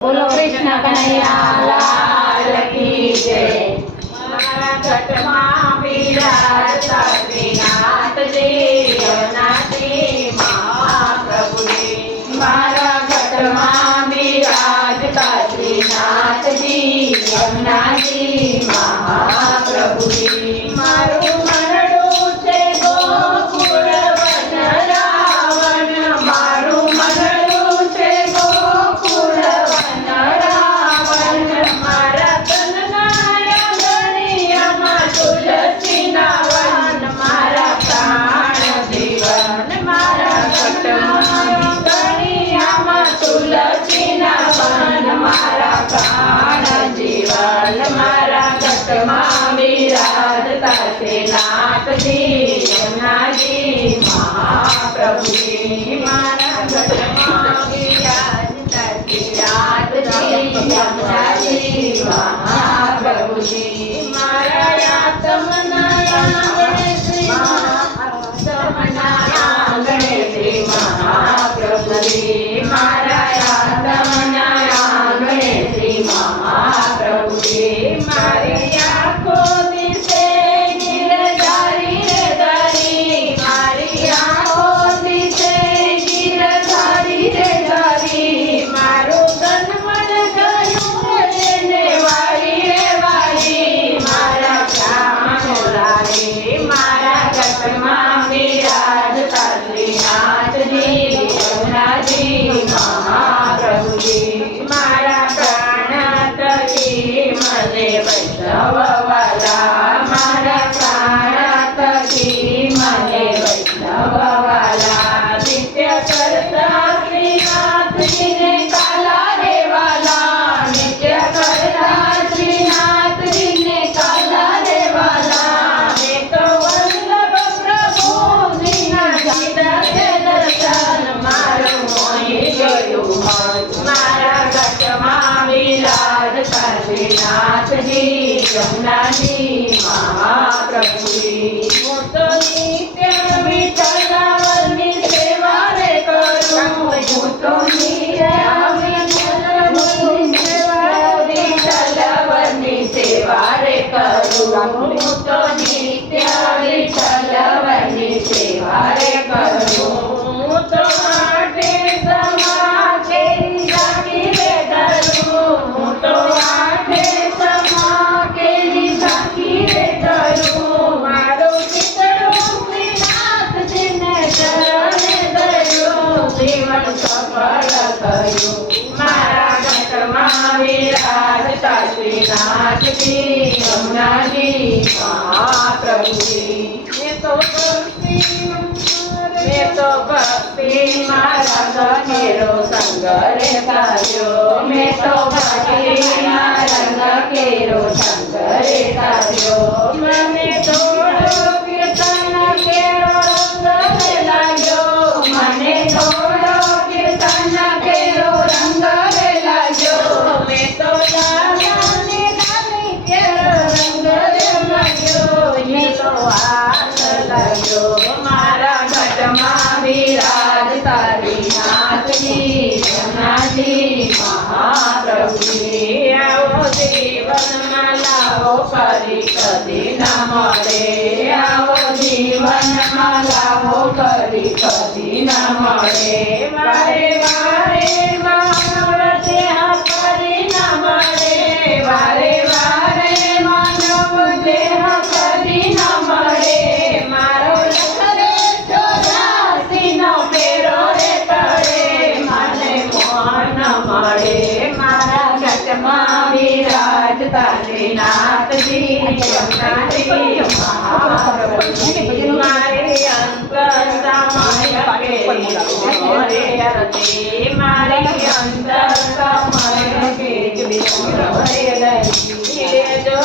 बोलो कृष्ण कन्हैया लाल की जय। मारा घटમાં બિરાજતા શ્રીનાથજી યમુનાજી મહાપ્રભુજી। મારા ઘટમાં બિરાજતા શ્રીનાથજી યમુનાજી મહાપ્રભુજી। મારું મનડું છે ગોકુળ વનરાવન, મારું મનડું છે ગોકુળ વનરાવન। મારા તનના આંગણિયામાં તુલસીના વન, મારા પ્રાણ જીવન મારા ઘટમાં આંગણિયામાં તુલસીના વન, મારા પ્રાણ જીવન મારા ઘટમાં બિરાજતા શ્રીનાથજી યમુનાજી મહાપ્રભુજી। મારા ઘટમાં બિરાજતા શ્રીનાથજી યમુનાજી મહાપ્રભુજી। મારા આત્મના આંગણે શ્રી મહાપ્રભુજી। મારા આત્મના આંગણે શ્રી મહાપ્રભુજી। મારી આંખો દિશે ગિરધારી રે ધરી, મારી આંખો દિશે ગિરધારી રે ધરી। મારું તન મન ગયું એને વાળી રે વાળી, મારા પ્રાણ લાગે મારા ઘટમાં બિરાજતા શ્રીનાથજી યમુનાજી મહાપ્રભુજી। મારા પ્રાણ તકી મને વૈષ્ણવવાલા, મારા પ્રાણ તકી મને વૈષ્ણવવાલા। નિત્ય કરતા શ્રીનાથજીને કાલા રે વાલા, નિત્ય કરતા શ્રીનાથજીને કાલા રે વાલા। મેં તો વલ્લભ પ્રભુજીના દીધા છે દર્શન, મારું મોહી ગયું મન મારા ઘટમાં બિરાજતા શ્રીનાથજી યમુનાજી મહાપ્રભુજી। હું તો નિત્ય વિઠ્ઠલની સેવા રે કરું, હું તો નિત્ય વિઠ્ઠલની સેવા રે કરું, હું તો નિત્ય વિઠ્ઠલની સેવા રે કરું। હું તો આઠે સમા કેરી ઝાંખી રે ધરું, હું તો આઠે સમા કેરી ઝાંખી રે ધરું। મારું ચિતડું શ્રીનાથજીને ચરણે ધર્યું, જીવન સફળ થયું મારા ઘટમાં બિરાજતા શ્રીનાથજી યમુનાજી મહાપ્રભુજી। મેં તો ભક્તિ મારા ઘેરો સંગ રે કર્યો, મેં તો ભક્તિ મારા ઘેરો સંગ રે કર્યો। મને થોડો કીર્તન કેરો રંગ રે લાગ્યો, મને થોડો કીર્તન કેરો રંગ રે લાગ્યો। મેં તો દાદાની નાની કેરો રંગ રે લાગ્યો, એ તો હાથ લાગ્યો મારા ઘટમાં બિરાજતા શ્રીનાથજી યમુનાજી મહાપ્રભુજી। આવો જીવનમાં લાવો ફરી કદી ન મળે, આવો જીવનમાં લાવો ફરી કદી ન મળે। વારે વારે માનવ દેહ ફરી ન મળે, વારે વારે માનવ દેહ ફરી ન મળે। મારો લખરે 84નો ફેરો રે પડે, મને મોહન મળે મારા ઘટમાં બિરાજતા શ્રીનાથજી યમુનાજી મહાપ્રભુજી। મારી અંતર સમય કેરી રે અરજી, મારી અંતર સમય કેરી રે અરજી। જો